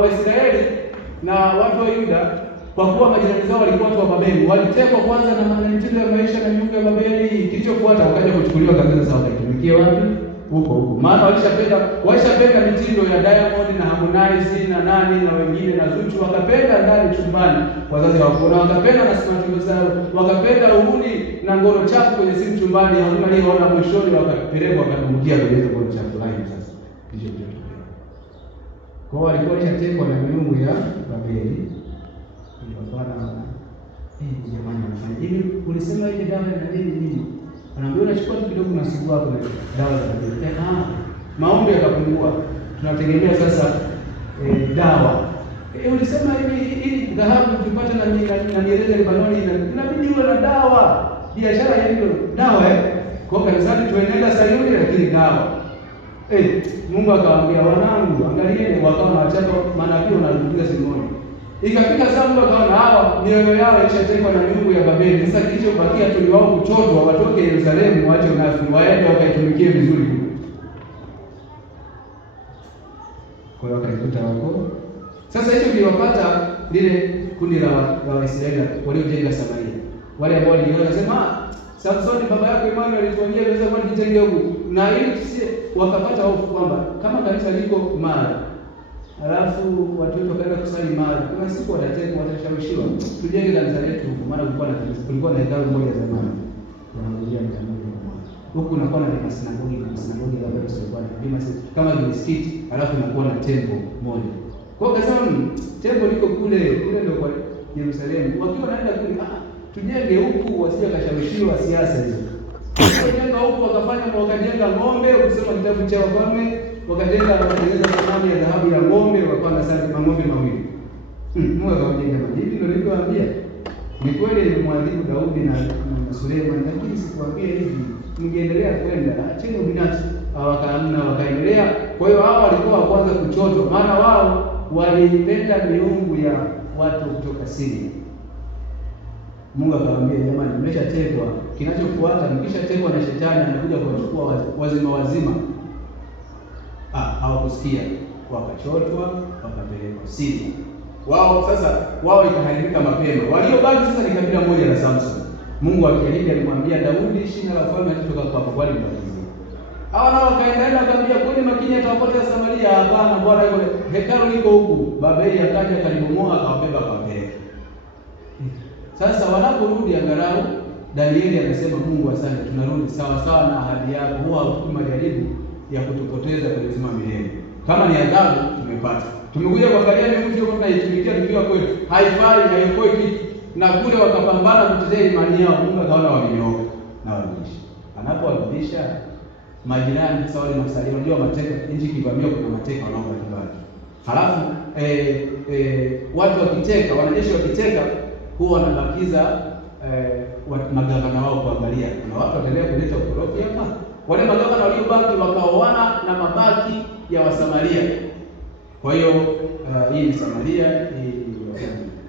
Waisraeli na watu wa Yuda, kwa kuwa majirani zao walikuwa watu wa Babeli, walitekwa kwanza na mitindo ya maisha na miungu ya Babeli. Kilichofuata wakaja kuchukuliwa kabisa, sasa wakaitumikia wapi? Huko. Maana walishapenda mitindo ya Diamond na Harmonize na nani na wengine na Zuchu, wakapenda ndani chumbani, wazazi hawakuona, wakapenda na smartphone zao, wakapenda uhuni na ngono chafu kwenye simu chumbani, hakuna aliyeona. Mwishoni wakapelekwa wakadumbukia kwenye ngono chafu live. Sasa ndicho kilitokea. Kwa hiyo walikuwa walishatekwa na miungu ya Babeli. Bwana jamani, wanafanya hivi, ulisema hivi dawa na nini? Anaambia unachukua kidogo na sugu hapo na dawa za Babeli. Maombi yakapungua. Tunategemea sasa dawa. Ulisema hivi ili dhahabu tupate na mieleza Lebanoni inabidi uwe na dawa. Biashara hiyo dawa Kwa kanisani tuenenda Sayuni lakini dawa. Mungu akawaambia wanangu, angalieni, wakawa na wachapa manabii wanarudia Simoni. Ikafika saa Mungu akaona hawa mioyo yao ishatekwa na miungu ya Babeli. Sasa kilichobakia tu ni wao kuchotwa, watoke Yerusalemu, waache unafiki, waende wakaitumikie vizuri. Kwa hiyo wakaikuta wako. Sasa hicho kiliwapata lile kundi la Waisraeli waliojenga Samaria. Wale ambao waliona sema Samsoni baba yako Emmanuel alituambia naweza kwa nijenge huko. Na ili wakapata hofu kwamba kama kanisa liko mara alafu watu wetu wakaenda kusali mara, kuna siku watatekwa, watashawishiwa tujenge kanisa letu huko, maana kulikuwa na hekalu moja zamani wanaangalia mtambo huko, unakuwa na masinagogi la Bwana sio kama misikiti, alafu unakuwa na temple moja. Kwa hiyo kasema temple liko kule ndio kwa Yerusalemu, wakiwa wanaenda kule tujenge huku, wasije kashawishiwa siasa hizo. Wakajenga huku, wakajenga ng'ombe, ukisema kitabu cha Wafalme, wakatengeneza sanamu ya dhahabu ya ng'ombe, wakawa na sanamu ya ng'ombe mawili. Mungu akawajenga majibu, ndio niliwaambia. Ni kweli nilimwadhibu Daudi na Suleiman, lakini sikuambia hivi, mngeendelea kwenda acheni ubinafsi. Wakaamna wakaendelea. Kwa hiyo hao walikuwa wa kwanza kuchotwa, maana wao walipenda miungu ya watu kutoka Syria. Mungu akamwambia jamani, mmeshatekwa, kinachofuata mkishatekwa na shetani anakuja kuwachukua wazima. Hawakusikia, wakachotwa, wakapelekwa Syria. Wao ikaharibika mapema. Waliobaki sasa ni kabila moja la Samson. Mungu akiahidi alimwambia Daudi, shina la ufalme litatoka kwako, kwani mbalizi. Hawa nao wakaenda akamwambia kwani makini atawapotea Samaria? Hapana, Bwana yuko hekalu liko huku. Babeli akaja kalibomoa, akawabeba akawapeleka. Sasa wanaporudi angalau Danieli anasema Mungu asante, tunarudi sawa sawa na ahadi yako. Huwa hukumi majaribu ya kutupoteza kwenye uzima milele. Kama ni adhabu tumepata. Tumekuja kuangalia ni mtu kama naitumikia tukiwa kwetu. Haifai, haikoi kitu. Na kule wakapambana kutetea imani yao, Mungu akaona wamenyoka na warudisha. Anapowarudisha majirani sasa wale masalia, unajua mateka, nchi kivamia kuna mateka wanaobaki baki. Halafu watu wakiteka, wanajeshi wakiteka huwa wanabakiza magavana wao kuangalia. Kuna watu wataendelea kuleta ukorofi hapa. Wale magavana waliobaki wakaoana na mabaki ya Wasamaria. Kwa hiyo hii ni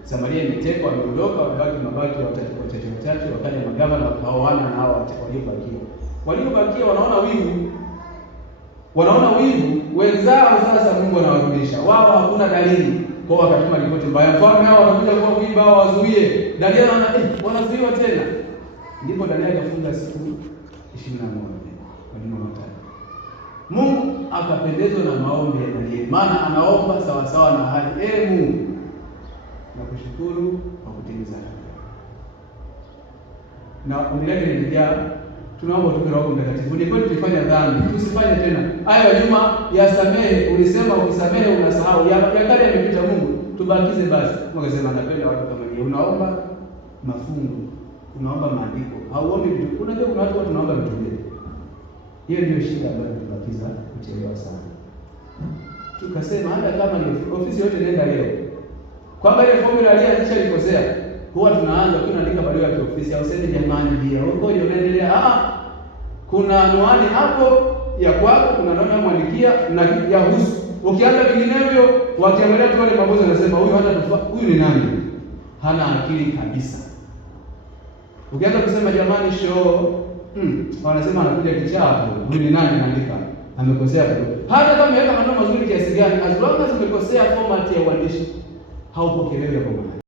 Samaria imetekwa, wameondoka, wamebaki mabaki wachache, wakaja magavana wakaoana na hao waliobakia wanaona wivu wenzao. Sasa Mungu anawarudisha wao, hakuna dalili. Kwa wakatuma ripoti mbaya, mfalme hao wanakuja kwa kuiba, hao wazuie. Danieli anaona wanazuiwa tena. Ndipo Danieli akafunga siku 21 kwa neno la Mungu. Mungu akapendezwa na maombi ya Danieli, maana anaomba sawa sawa na ahadi. Mungu nakushukuru kwa kutimiza ahadi. Na unilete nilijaa, tunaomba tupe Roho Mtakatifu. Ni kweli tulifanya dhambi, tusifanye tena. Haya nyuma yasamehe, ulisema ukisamehe unasahau. Ya kale yamepita, Mungu tubakize basi. Mungu akasema napenda watu kama ni unaomba mafungu, unaomba maandiko. Hauombi vitu. Unajua kuna watu tunaomba vitu vile. Hiyo ndio shida ambayo tunabakiza kuchelewa sana. Tukasema hata kama ni ofisi yote nenda leo, kwamba ile formula alianzisha ilikosea, huwa tunaanza kuandika barua ya ofisi au sende jamani ndio huko unaendelea. Kuna anwani hapo ya kwako, kuna anwani mwandikia na ya husu. Ukianza vinginevyo, wakiangalia tu wale mabozi wanasema huyu ni nani? Hana akili kabisa. Ukianza kusema jamani show, wanasema anakuja kichapo, huyu ni nani anaandika? amekosea kidogo. Hata kama ameweka maneno mazuri kiasi gani, as long as umekosea format ya uandishi, haupokelewi kwa maana.